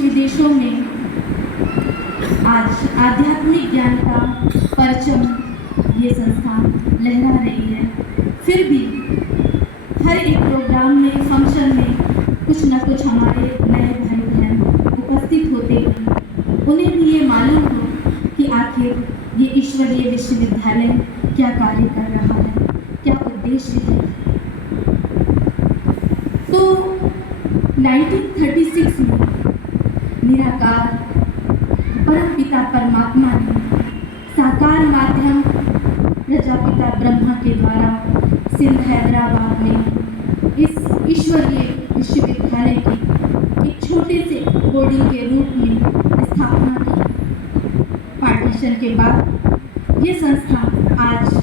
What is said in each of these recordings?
विदेशों में आज आध्यात्मिक ज्ञान का परचम ये संस्था लहरा रही है। फिर भी हर एक प्रोग्राम में, फंक्शन में कुछ न कुछ हमारे नए भाई बहन उपस्थित होते हैं। उन्हें भी ये मालूम हो कि आखिर ये ईश्वरीय विश्वविद्यालय क्या कार्य कर रहा है, क्या उद्देश्य है। तो 1936 में निराकार परमपिता परमात्मा ने साकार माध्यम प्रजापिता ब्रह्मा के द्वारा सिंध हैदराबाद में इस ईश्वरीय विश्वविद्यालय की एक छोटे से बोर्डिंग के रूप में स्थापना की। पार्टीशन के बाद ये संस्था आज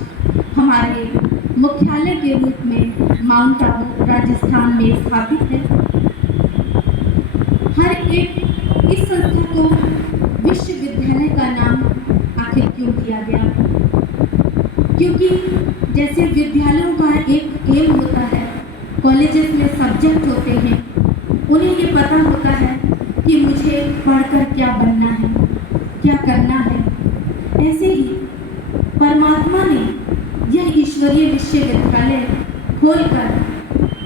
हमारे मुख्यालय के रूप में माउंट आबू राजस्थान में स्थापित है। हर एक इस संस्था को विश्वविद्यालय का नाम आखिर क्यों दिया गया? क्योंकि जैसे विद्यालयों का एक एम होता है, कॉलेजेस में सब्जेक्ट होते हैं, उन्हें ये पता होता है कि मुझे पढ़कर क्या बनना है, क्या करना है। ऐसे ही परमात्मा ने यह ईश्वरीय विश्वविद्यालय खोलकर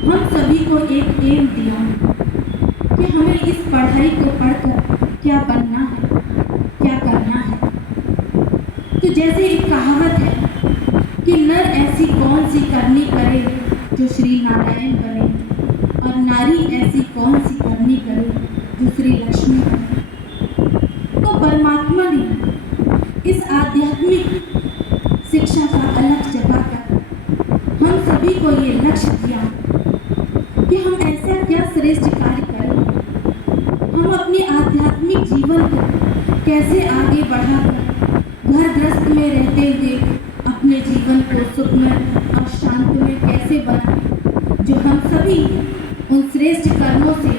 हम सभी को एक एम दिया कि हमें इस पढ़ाई को पढ़कर क्या बनना है, क्या करना है। तो जैसे एक कहावत है कि नर ऐसी कौन सी करनी करे जो श्री नारायण बने, और नारी ऐसी कौन सी करनी करे जो श्री लक्ष्मी बने। तो परमात्मा ने इस आध्यात्मिक शिक्षा का अलग जगाकर हम सभी को ये लक्ष्य दिया कि हम ऐसा क्या श्रेष्ठ कार्य करें, हम अपने आध्यात्मिक जीवन को कैसे आगे बढ़ाकर घर गृहस्थ में रहते हुए अपने जीवन को सुखमय और शांतिमय कैसे बनाएं, जो हम सभी उन श्रेष्ठ कर्मों से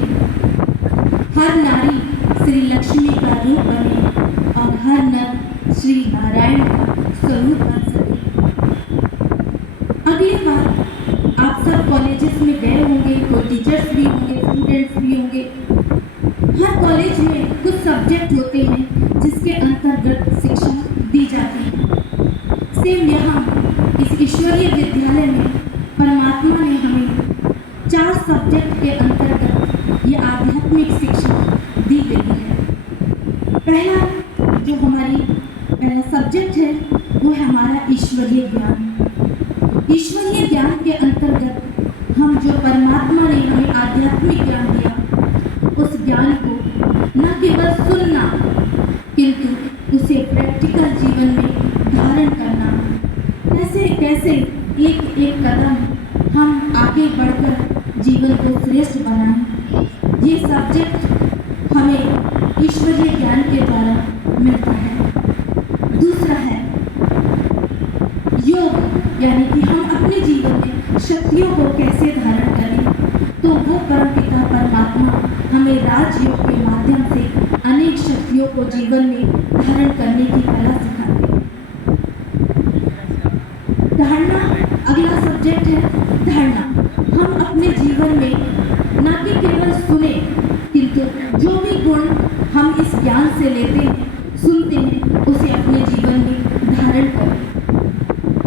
हर नारी श्री लक्ष्मी का रूप बने और हर नर श्री नारायण का स्वरूप बन सके। अगली बार आप सब कॉलेजेस में गए होंगे, कोई टीचर्स भी होंगे, स्टूडेंट्स भी होंगे। हर कॉलेज में कुछ सब्जेक्ट होते हैं जिसके अंतर्गत शिक्षा दी जाती है। सेम यहाँ इस ईश्वरीय विद्यालय में परमात्मा ने हमें 4 सब्जेक्ट के अंतर्गत ये आध्यात्मिक शिक्षा दी गई है। पहला जो हमारी सब्जेक्ट है वो है हमारा ईश्वरीय ज्ञान। ईश्वरीय ज्ञान के अंतर्गत हम जो परमात्मा ने हमें आध्यात्मिक ज्ञान दिया, उस ज्ञान को न केवल सुनना किंतु उसे प्रैक्टिकल जीवन में धारण करना। कैसे कैसे एक एक कदम हम आगे बढ़कर जीवन को श्रेष्ठ बनाएं, ये सब्जेक्ट हमें ईश्वरीय ज्ञान के द्वारा मिलता है। दूसरा है योग, यानी कि हम अपने जीवन में शक्तियों को कैसे धारण करें। तो वो परमपिता परमात्मा हमें राजयोग के माध्यम से अनेक शक्तियों को जीवन में धारण करने की कला सिखाते हैं। धारणा अगला सब्जेक्ट है। धारणा हम अपने जीवन में न कि केवल सुने किंतु जो भी गुण हम इस ज्ञान से लेते हैं, सुनते हैं, उसे अपने जीवन में धारण करें।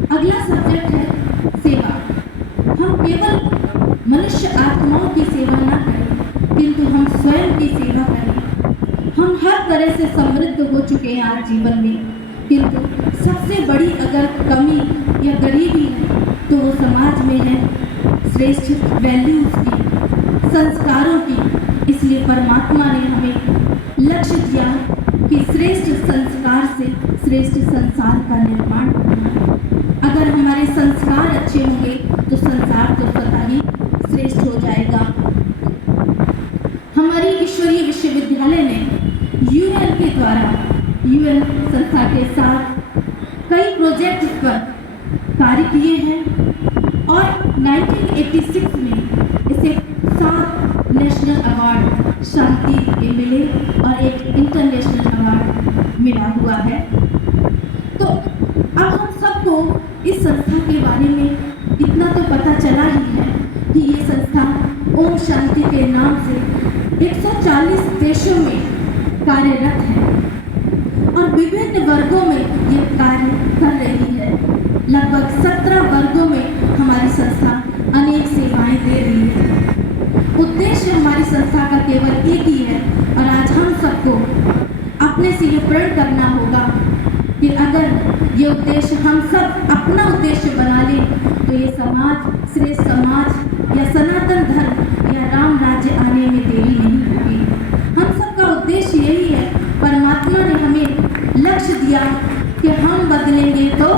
अगला सब्जेक्ट है सेवा। हम केवल मनुष्य आत्माओं की सेवा न करें किंतु हम स्वयं की सेवा करें। हम हर तरह से समृद्ध हो चुके हैं आज जीवन में, किंतु सबसे बड़ी अगर कमी या गरीबी है तो वो समाज में है श्रेष्ठ वैल्यूज की, संस्कारों की। इसलिए परमात्मा ने हमें लक्ष्य दिया कि श्रेष्ठ संस्कार से श्रेष्ठ संसार का निर्माण करना। अगर हमारे संस्कार अच्छे होंगे तो संसार तो स्वतः ही श्रेष्ठ हो जाएगा। हमारी ईश्वरीय विश्वविद्यालय ने यूएन के द्वारा, यूएन संस्था के साथ कई प्रोजेक्ट्स पर कार्य किए हैं और 1986 में इसे 7 नेशनल अवार्ड शांति के मिले और एक इंटरनेशनल अवार्ड मिला हुआ है। तो अब हम सबको इस संस्था के बारे में इतना तो पता चला ही है कि ये संस्था ओम शांति के नाम से 140 देशों में कार्यरत है और विभिन्न वर्गों में ये कार्य कर रही है। लगभग 17 वर्गों में हमारी संस्था अनेक सेवाएं दे रही है। उद्देश्य हमारी संस्था का केवल एक ही है और आज हम सबको अपने से ये प्रण करना होगा कि अगर ये उद्देश्य हम सब अपना उद्देश्य बना लें तो ये समाज, श्रेष्ठ समाज या सनातन धर्म या राम राज्य आने में देरी नहीं होगी। हम सबका उद्देश्य यही है। परमात्मा ने हमें लक्ष्य दिया कि हम बदलेंगे तो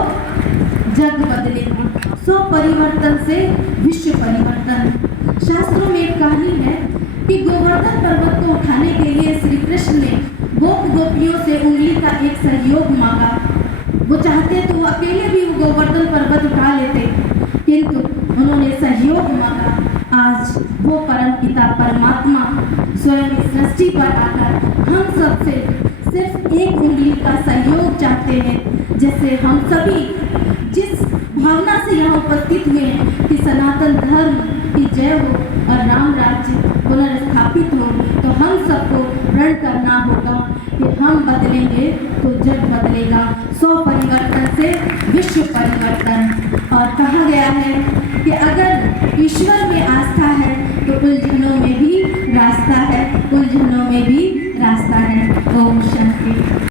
जग बदलेगा। स्व परिवर्तन से विश्व परिवर्तन। शास्त्रों में एक कहानी है कि गोवर्धन पर्वत को उठाने के लिए श्री कृष्ण ने गोपियों से उंगली का एक सहयोग मांगा। वो चाहते तो अकेले भी वो गोवर्धन पर्वत उठा लेते, किंतु उन्होंने सहयोग मांगा। आज वो परम पिता परमात्मा स्वयं इस सृष्टि पर आकर हम सबसे सिर्फ एक उंगली का सहयोग चाहते हैं, जिससे हम सभी जिस भावना से यहाँ उपस्थित हुए हैं कि सनातन धर्म की जय हो और राम राज्य पुनर्स्थापित हो, तो हम सबको प्रण करना होगा कि हम बदलेंगे तो जग बदलेगा। स्व परिवर्तन से विश्व परिवर्तन। और कहा गया है कि अगर ईश्वर में आस्था है तो उलझनों में भी रास्ता है, उलझनों में भी रास्ता है। ओम शांति।